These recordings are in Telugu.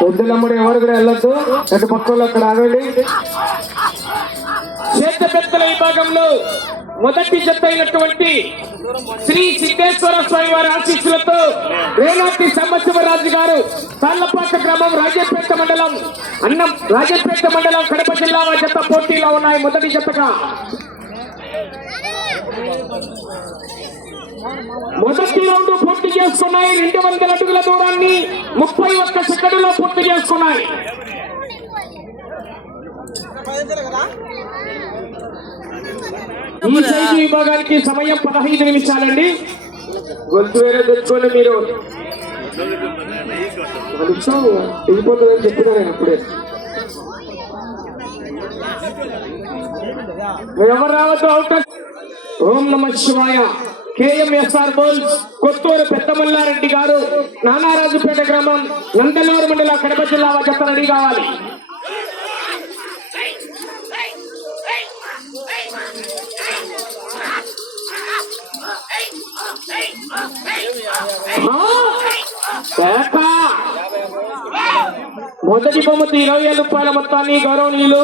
పొద్దులమ్మడి ఎవరు కూడా వెళ్ళొద్దు, అటు పక్కలో అక్కడ ఆగండి. చేత పెద్దల విభాగంలో మొదటి జత అయినటువంటి శ్రీ సిద్ధేశ్వర స్వామి వారి ఆశీస్సులతో రేనాటి సంవత్సరరాజు గారు తాళ్లపాక గ్రామం రాజంపేట మండలం కడప జిల్లా జత పోటీలో ఉన్నాయి. మొదటి జతగా మొదటి రౌండ్ పూర్తి చేసుకున్నాయి. 200 అడుగుల దూరాన్ని 31 సెకండ్లో పూర్తి చేసుకున్నాయి. ఈ సైజు విభాగానికి సమయం 15 నిమిషాలండి. గొంతు వేరే తెచ్చుకోండి. మీరు వెళ్ళిపోతుందని చెప్తున్నా నేను అప్పుడే. ఎవరు రావద్దు. అవుట్. ఓం నమ శివాయ. KMSR బోల్స్ కొత్తూరు పెద్దమల్లారెడ్డి గారు నానారాజుపేట గ్రామం నందలూరు మండల కడప జిల్లా జత రెడీ కావాలి. మొదటి బహుమతి 20,000 రూపాయల మొత్తాన్ని గౌరవనీయులు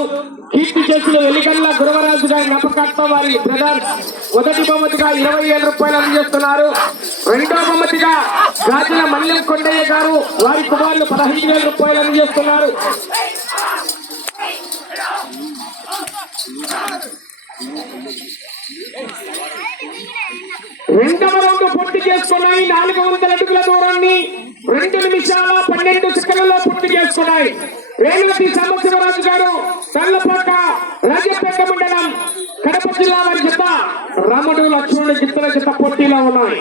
కీర్తి చేసులు వెలిగల్ల గురవరాజు గారి జ్ఞాపకార్థం వారి బ్రదర్స్ మొదటి బహుమతిగా 20,000 రూపాయలు అందజేస్తున్నారు. రెండో బహుమతిగా గాజుల మల్లెం కొండయ్య గారు వారి కుమారులు 15,000 రూపాయలు అందజేస్తున్నారు. రెండవ రౌండ్ పూర్తి చేసుకున్నాయి. 400 అడుగుల దూరాన్ని 2 నిమిషాల 12 సెకండ్లలో పూర్తి చేసుకున్నాయి. రేణువతి సంవత్సరరాజు గారు తాళ్లపాక రాజంపేట మండలం కడప జిల్లా వారి జత రాముడు లక్ష్మణుడు జిత్తల జత పోటీలో ఉన్నాయి.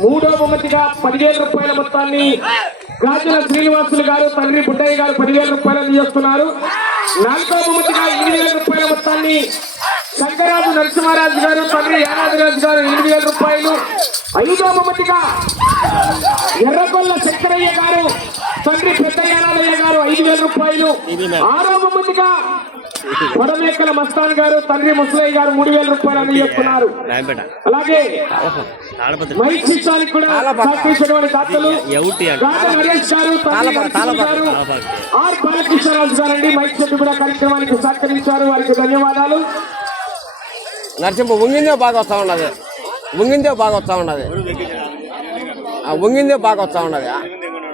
మూడో బహుమతిగా 10,000 రూపాయల మొత్తాన్ని గాజుల శ్రీనివాసులు గారు తండ్రి బుడ్డయ్య గారు 10,000 రూపాయలు అందజేస్తున్నారు. నాలుగో బహుమతిగా 8,000 రూపాయల మొత్తాన్ని శంకరాజు నరసింహారాజు గారు తండ్రి యానాదిరాజు గారు 8,000 రూపాయలు. ఐదో బహుమతిగా ఎర్రగొల్ల శంకరయ్య గారు తండ్రి పెద్ద యానాదయ్య గారు 5,000 రూపాయలు. ఆరో బహుమతిగా పడమేకల మస్తాన్ గారు తండ్రి ముసలయ్య గారు 3,000 రూపాయలు అందజేస్తున్నారు. అలాగే మైక్ శిక్షానికి కూడా సహకరించినటువంటి దాతలు నరేష్ గారు గారు ఆర్ బాలకృష్ణరాజు గారండి మైక్ చెట్టు కూడా కార్యక్రమానికి సహకరించారు. వారికి ధన్యవాదాలు. నరసింహ ఉంగిందే బాగా వస్తా ఉన్నది. ఉంగిందే బాగా వస్తా ఉన్నది.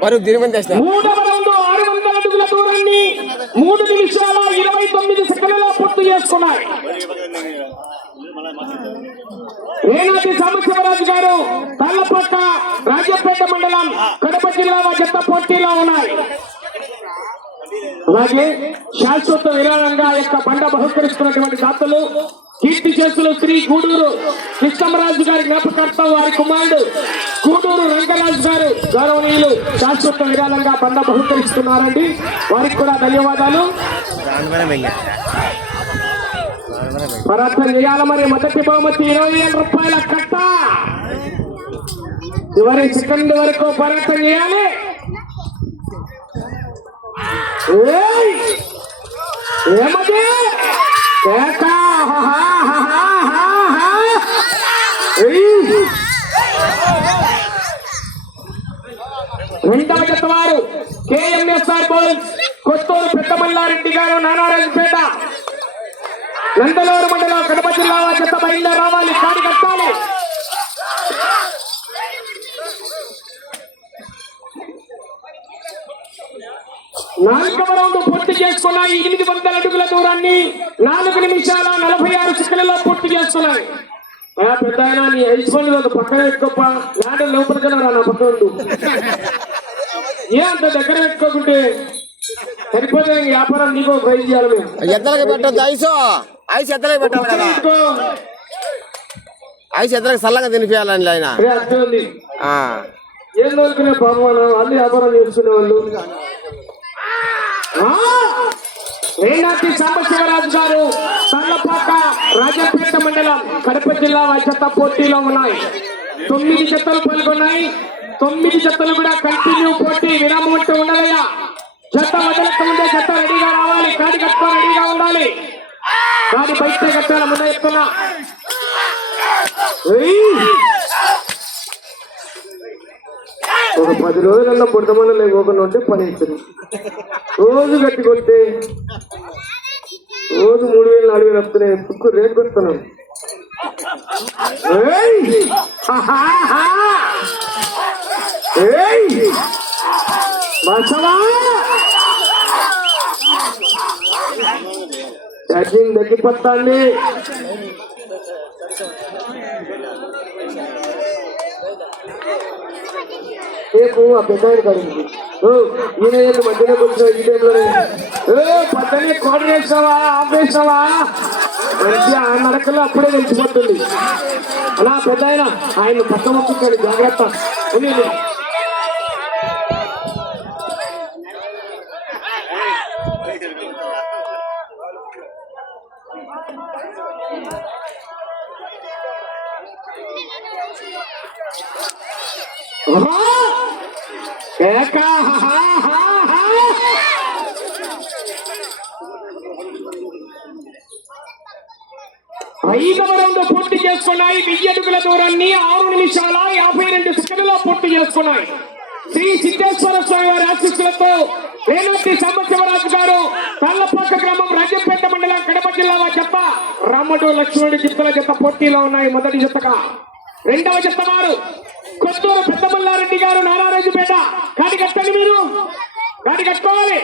మరి దీని మీద మూడవ రౌండ్ 600 అడుగుల దూరాన్ని 3 నిమిషాల 29 సెకండ్లలో పూర్తి చేసుకున్నారు. రేనాటి సంవత్సరరాజు గారు తాళ్లపాక రాజంపేట మండలం కడప జిల్లా జత పోటీలో ఉన్నాయి. అలాగే శాశ్వత విరాళంగా యొక్క బండ బహుకరిస్తున్నటువంటి దాతలు కీర్తి చేసులు శ్రీ గూడూరు కృష్ణరాజు గారి జ్ఞాపకార్థం వారి కుమారుడు గూడూరు రంగరాజు గారు గౌరవనీయులు శాశ్వత విరాళంగా బండ బహుకరిస్తున్నారండి. వారికి కూడా ధన్యవాదాలు. ప్రార్థన చేయాలి. మరి మొదటి బహుమతి 20,000 రూపాయల కట్ట. చివరి సెకండ్ వరకు ప్రార్థన చేయాలి. ఏమది రెండవ జత వారు KMSR బోల్స్ కొత్తూరు పెద్దమల్లారెడ్డి గారు నానారాజుపేట నందలూరు మండలం కడప జిల్లా జత బయలుదేరి రావాలి. కాడి కట్టాలి. నాలుగవ రౌండ్ పూర్తి చేసుకున్నాయి. 800 అడుగుల దూరాన్ని 4 నిమిషాల 46 సెకండ్లలో పూర్తి చేసుకున్నాయి. పెద్ద ఆయన నీ హెల్స్బండ్ పక్కన పెట్టుకోప్ప నాడు లోపలికన్నా రా. నా పక్కన ఉండు. ఏ అంత దగ్గర పెట్టుకోకుంటే సరిపోతే వ్యాపారం నీకు ప్రైజ్ చేయాలి. మేము ఎద్దలకి పెట్టద్దు. ఐస్ ఎద్దలకి పెట్టాలి కదా. ఐస్ ఎద్దలకి చల్లగా తినిపించాలండి ఆయన. అర్థమైంది. ఏం దొరుకునే పాపం అన్ని వ్యాపారం చేసుకునే వాళ్ళు. రేనాటి సాంబశివరాజు గారు తాళ్లపాక రాజంపేట మండలం కడప జిల్లా జత పోటీలో ఉన్నాయి. 9 జతలు పాల్గొన్నాయి. 9 జతలు కూడా కంటిన్యూ పోటీ విరామం ఉండదయ్యా. చెత్త వదలక ముందే చెత్త రెడీగా రావాలి. కాడి కట్టుకో రెడీగా ఉండాలి. కాడి బయట కట్టాలి. ముందే చెప్తున్నా. ఒక 10 రోజులలో పుట్టమని లేకుండా ఉంటే పని ఇస్తుంది. రోజు గట్టి కొడితే రోజు 3000 4000 వస్తున్నాయి. పుక్కు రేటు కొడుతున్నాం. దగ్గిపోతాండి. రేపు ఆ పెద్ద కడింది. ఈయన మధ్యలో కొంచెం ఈ టైంలోనే పద్దెని కోడి వేసావా ఆపేసావా మంచి ఆ నడకల్లో అప్పుడే తెలిసిపోతుంది. అలా పెద్ద ఆయన పక్క మొక్కుతాడు. జాగ్రత్త. ఐదవ రౌండ్ పూర్తి చేసుకున్నాయి. 1000 అడుగుల దూరాన్ని 6 నిమిషాల 52 సెకండ్లలో పూర్తి చేసుకున్నాయి. శ్రీ సిద్ధేశ్వర స్వామి వారి ఆశీస్సులతో రేనాటి సాంబశివరాజు గారు తాళ్లపాక గ్రామం రాజంపేట మండలం కడప జిల్లా జత రాముడు లక్ష్మణుడి జిత్తుల జత పోటీలో ఉన్నాయి. మొదటి జతగా. రెండవ జత వారు కొత్తూరు పెద్దమల్లారెడ్డి గారు నారాయణపేట. కాడి కట్టండి. మీరు కాడి కట్టుకోవాలి.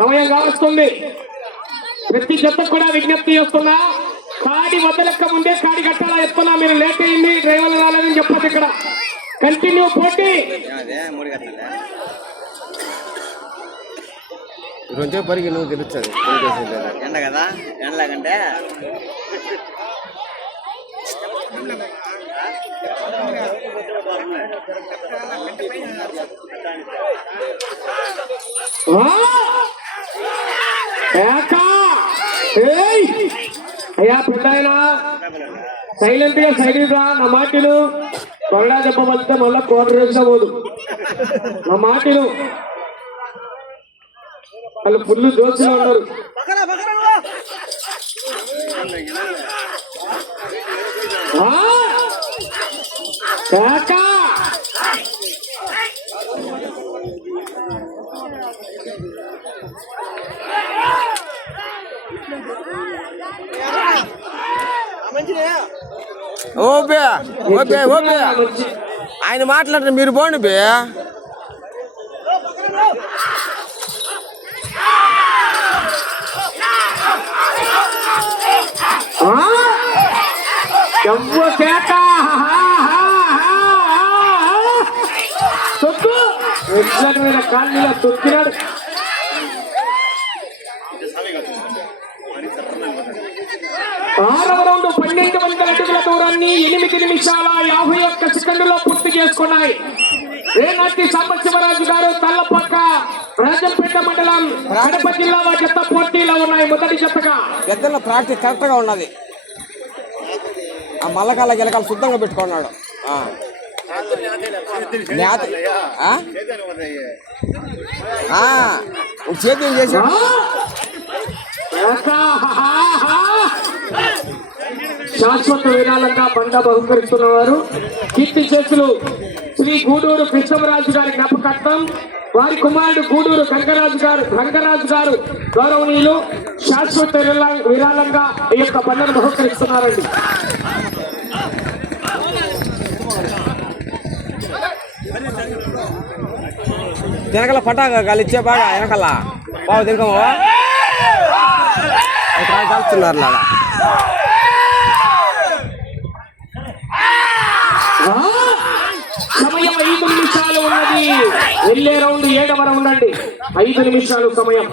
సమయం కావస్తుంది. ప్రతి జతకు కూడా విజ్ఞప్తి చేస్తున్నా. కాడి వదలక్క ముందే కాడి కట్టాలా చెప్తున్నా. మీరు లేట్ అయింది డ్రైవర్లు రాలేదని చెప్పదు. ఇక్కడ కంటిన్యూ పోటీ. రోజే పరిగి నువ్వు తెలుస్తుంది ఎండ కదా. ఎండలాగంటే అయ్యా పెద్ద సైలెంట్ గా సైడ్ గా నా మాటలు కొరడా చెప్పబడితే మళ్ళా కోరపోదు. నా మాటలు వాళ్ళు ఫుల్ దోషులు ఉన్నారు. ఆయన మాట్లాడారు. మీరు పోండి బే. కాళ్ళ తొక్కినాడు. ఆరవ రౌండ్ 1200 అడుగుల దూరాన్ని 8 నిమిషాల 51 సెకండ్లలో పూర్తి చేసుకున్నాయి. రేనాటి సాంబశివరాజు గారు తాళ్లపాక రాజంపేట మండలం కడప జిల్లా జత పోటీలో ఉన్నాయి. మొదటి జతగా. పెద్దల ప్రాక్టీస్ కరెక్ట్ గా ఉన్నది. ఆ మల్లకాల గిలకాలు శుద్ధంగా పెట్టుకున్నాడు. చేతి చేసి శాశ్వత విరాళంగా బండ బహుకరిస్తున్నవారు కీర్తి చేతులు శ్రీ గూడూరు కృష్ణరాజు గారి జ్ఞాపకార్థం వారి కుమారుడు గూడూరు రంగరాజు గారు గౌరవనీయులు శాశ్వత విరాళంగా ఈ యొక్క బండను బహుకరిస్తున్నారండి. వెనకల పటాక కలిచ్చే బాగా వెనకల బాగు తినకమా కలుస్తున్నారు లాగా. సమయం 5 నిమిషాలు ఉన్నది. వెళ్ళే రౌండ్ 7వ రౌండ్ అండి. 5 నిమిషాలు సమయం.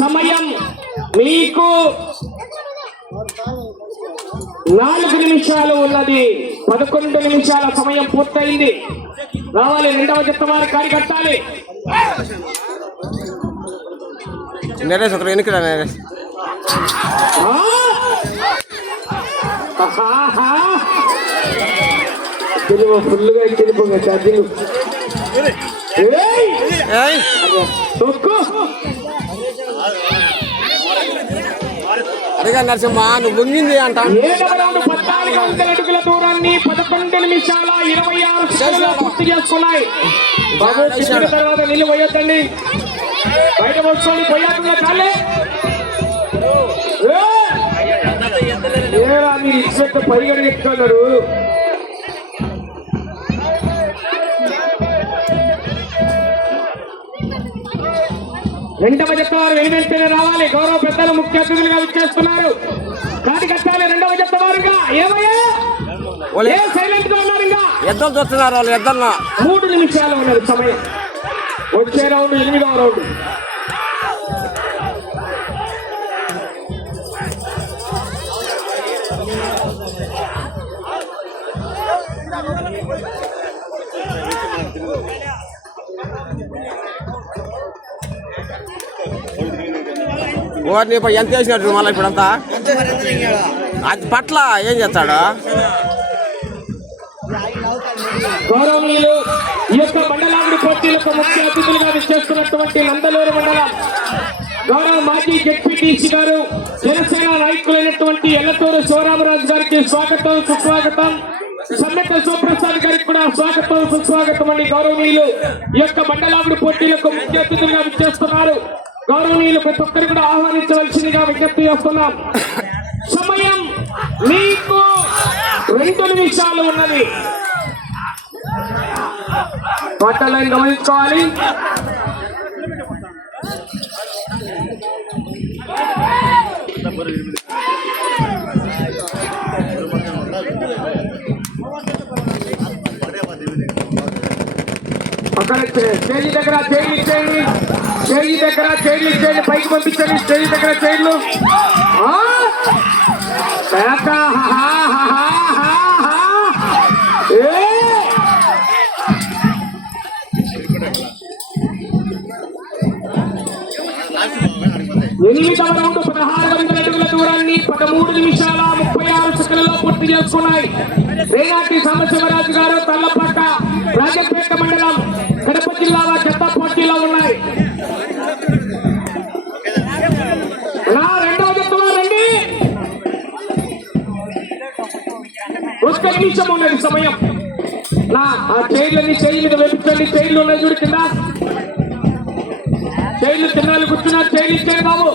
సమయం మీకు 4 నిమిషాలు ఉన్నది. 11 నిమిషాల సమయం పూర్తయింది. రావాలి రెండవ జత వారి కాడి కట్టాలి. నరేష్ ఒకరు వెనుక నరేష్. తెలుగు ఫుల్గా తెలుపు ఛార్జీలు అడిగా నరసింహ నువ్వు వంగింది అంట. 1400 అడుగుల దూరాన్ని 11 నిమిషాల 26 సెకండ్లలో పూర్తి చేసుకున్నాయి. బాబు చెప్పిన తర్వాత నీళ్ళు పోయొద్దండి, బయట వచ్చి పోయాకుండా చాలే. మీరు ఇచ్చినట్టు పైగా ఎత్తుకున్నారు. రెండవ జత వారు వెనువెంటనే రావాలి. గౌరవ పెద్దలు ముఖ్య అతిథులుగా విచ్చేస్తున్నారు. కాటి కట్టాలి రెండవ జత వారుగా. ఏమయ్యా సైలెంట్ గా ఉన్నారు. ఇంకా ఎద్దలు చూస్తున్నారు వాళ్ళు. ఎద్దలు 3 నిమిషాలు ఉన్నది సమయం. వచ్చే రౌండ్ 8వ రౌండ్. వారిని ఎంత వేసినట్టు మళ్ళీ ఇప్పుడంతా అది పట్ల ఏం చేస్తాడు. గౌరవనీయులు ఈ యొక్క మండలాన్ని పోటీలకు ముఖ్య అతిథులుగా విచ్చేస్తున్నటువంటి నందలూరు మండలం గౌరవ మాజీ జెడ్పీటీసీ గారు, జనసేన నాయకులైనటువంటి ఎల్లతూరు శివరామరాజు గారికి స్వాగతం సుస్వాగతం. సమ్మెట శివప్రసాద్ గారికి కూడా స్వాగతం సుస్వాగతం అండి. గౌరవనీయులు ఈ యొక్క మండలాన్ని పోటీలకు ముఖ్య అతిథులుగా విచ్చేస్తున్నారు. గౌరవనీయులు ప్రతి ఒక్కరు కూడా ఆహ్వానించవలసిందిగా విజ్ఞప్తి చేస్తున్నాం. సమయం మీకు 2 నిమిషాలు ఉన్నది. పట్టాలని గమనించుకోవాలి. అక్కడ స్టేజీ దగ్గర చైర్లు ఇచ్చేయండి, స్టేజీ దగ్గర చైర్లు ఇచ్చేయండి, పైకి పంపించండి. స్టేజీ దగ్గర చైర్లు. ఎనిమిదవ రౌండ్ 1600 అడుగుల దూరాన్ని 13 నిమిషాల 36 సెకండ్లలో పూర్తి చేసుకున్నాయి. రేనాటి సాంబశివరాజు గారు తల్లపట్ట రాజపేట మండలం కడప జిల్లాల జత పోటీలో ఉన్నాయి. రెండవ జత రండి. 1 నిమిషం ఉన్నది సమయం. ఆ చైర్లన్నీ చైర్ మీద వేపించండి. చైర్లు ఉన్నాయి చూడు కింద. చైర్లు తిన్నాళ్ళు కూర్చున్నారు. చైర్లు ఇచ్చేయండి బాబు.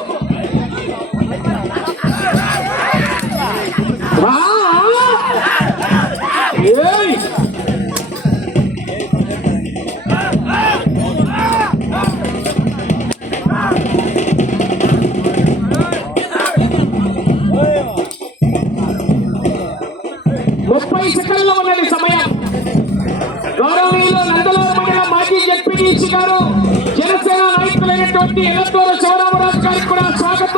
సెకండ్లో ఉన్నది సమయం. గౌరవనీయులు నందలూరు మండలం మాజీ జెడ్పీటీసీ గారు, జనసేన నాయకులైనటువంటి ఎల్లతూరు శివరామరాజు గారికి కూడా స్వాగతం